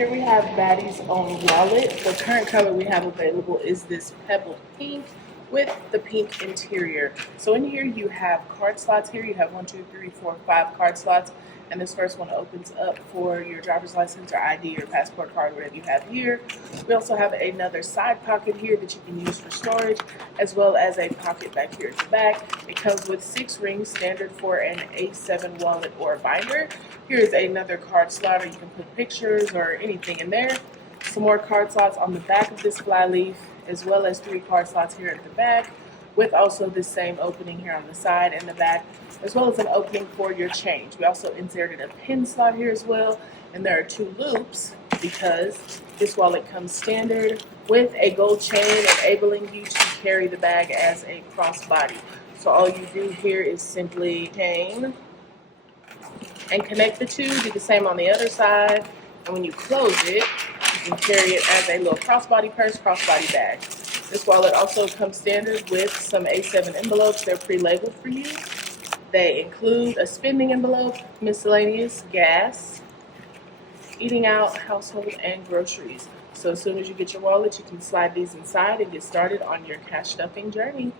Here we have Baddie's own wallet. The current color we have available is this pebble pink with the pink interior. So in here you have card slots here. You have 1, 2, 3, 4, 5 card slots. And this first one opens up for your driver's license or ID or passport card, whatever you have here. We also have another side pocket here that you can use for storage, as well as a pocket back here at the back. It comes with 6 rings, standard for an A7 wallet or binder. Here is another card slot, or you can put pictures or anything in there. Some more card slots on the back of this fly leaf, as well as 3 card slots here at the back, with also the same opening here on the side and the back, as well as an opening for your change. We also inserted a pin slot here as well, and there are 2 loops because this wallet comes standard with a gold chain, enabling you to carry the bag as a crossbody. So all you do here is simply chain and connect the 2, do the same on the other side, and when you close it, you can carry it as a little crossbody purse, crossbody bag. This wallet also comes standard with some A7 envelopes. They're pre-labeled for you. They include a spending envelope, miscellaneous, gas, eating out, household, and groceries. So as soon as you get your wallet, you can slide these inside and get started on your cash stuffing journey.